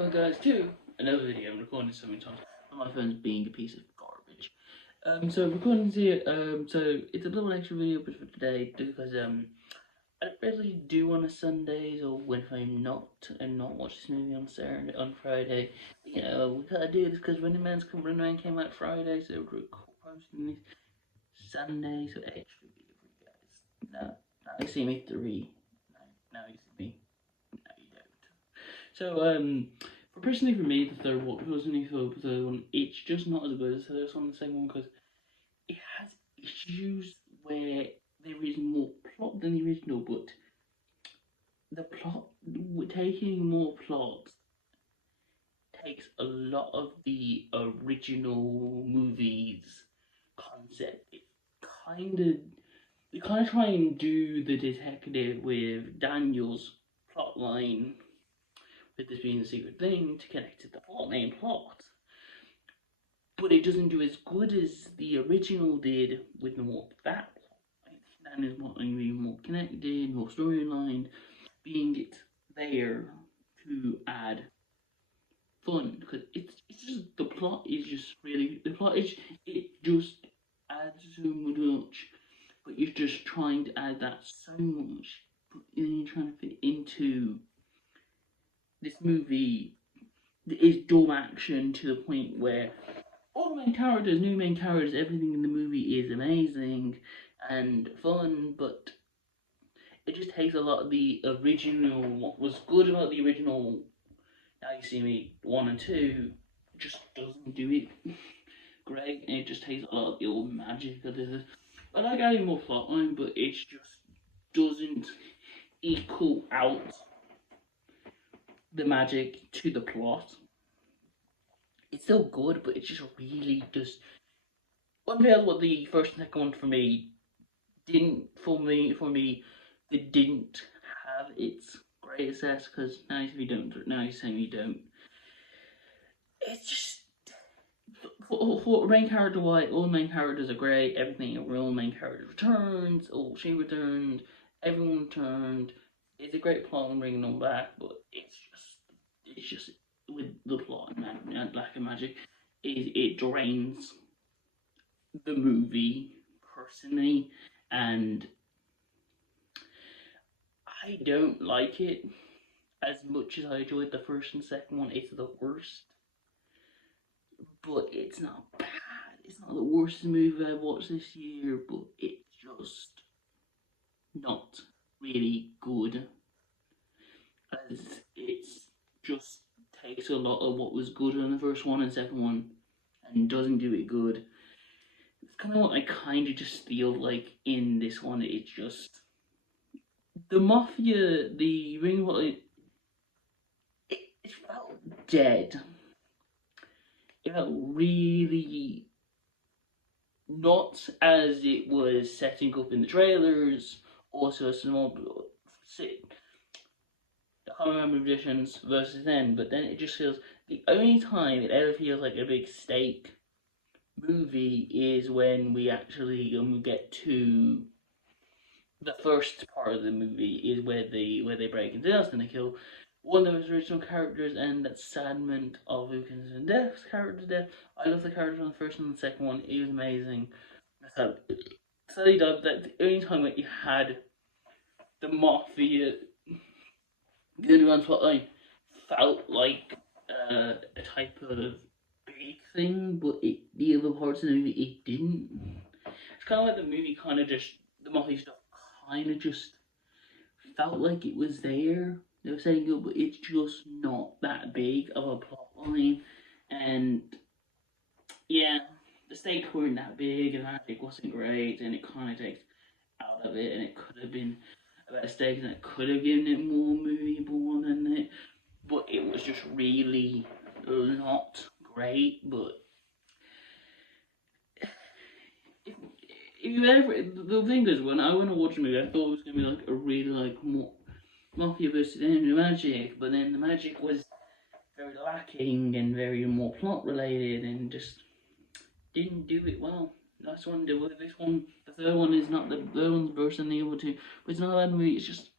Hello guys, to another video. I'm recording so many times. My phone's being a piece of garbage. So recording here. So it's a little extra video for today because I don't really do on a Sundays or when I'm not and not watch this movie on Saturday on Friday. You know, we gotta do this because Running Man came out Friday, so we're posting this Sunday. So extra video for you guys. Now you see me three. Now you see me. No, you don't. Personally for me, the third one, personally for the third one, it's just not as good as the first one, the second one, because it has issues where there is more plot than the original, but the plot, taking more plot, takes a lot of the original movie's concept. It kind of, they kind of try and do the detective with Daniel's plot line with this being a secret thing to connect to the main plot. But it doesn't do as good as the original did with more that plot. That is what I mean, more connected, more storyline, being it there to add fun. Because it's just, the plot is just really, it just adds so much, but you're just trying to add that so much, but then you're trying to fit into this movie is dumb action to the point where all the main characters, new main characters, everything in the movie is amazing and fun, but it just takes a lot of the original, what was good about the original Now You See Me 1 and 2, just doesn't do it great, and it just takes a lot of the old magic that is. I like adding more plotline, but it just doesn't equal out the magic to the plot. It's still good, but it's just really just unveiled what the first and second one for me didn't. They didn't have its great success because now you don't. Now you're saying you don't. It's just for main character wise, all main characters are great. Everything, all main character returns. All she returned. Everyone returned. It's a great plot and bringing them back, but it's just with the plot and lack of magic, it drains the movie personally, and I don't like it as much as I enjoyed the first and second one. It's the worst, but it's not bad. It's not the worst movie I've watched this year, but it's just not really good, as it's just takes a lot of what was good in the first one and second one and doesn't do it good. It's kind of what I kind of just feel like in this one. It's just the mafia, the ring. It felt dead. It felt really not as it was setting up in the trailers. Also, a small. I can't remember Magicians versus then, but then it just feels the only time it ever feels like a big stake movie is when we get to the first part of the movie is where they break into the house and they kill one of his original characters, and that sadment of Lucas and Death's character's death. I love the character on the first and the second one. It was amazing. So sadly died. That the only time that you had the mafia, the underground plotline, felt like a type of big thing, but the other parts of the movie it didn't. It's kind of like the movie the mafia stuff kind of just felt like it was there. They were saying it, but it's just not that big of a plot line, and yeah, the stakes weren't that big, and it wasn't great, and it kind of takes out of it, and it could have been a better stake, and it could have given it more movie born than it, but it was just really not great. But if you ever, the thing is, when I went to watch a movie, I thought it was gonna be like a really more Mafia versus Enemy Magic, but then the magic was very lacking and very more plot related, and just didn't do it well. This one, the third one is not the third one's worse than the other two, but it's not a bad movie. It's just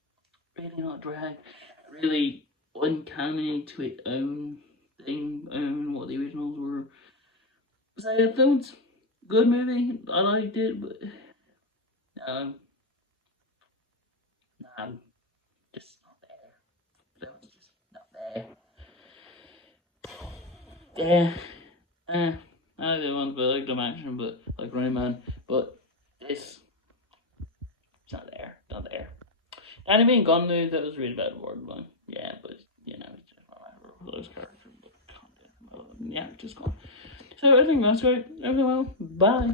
really not drag. Really, uncanny to its own thing, own what the originals were. So I thought good movie. I liked it, but no, no, just not there. It was just not there. Yeah, I did one, but like dumb action, but like Running Man, but this it's not there, not there. Anime and Gun Move, that was really bad word one. Yeah, but you know, it's just whatever. Those characters, but content, yeah, just gone. So everything else great. Everything well. Bye.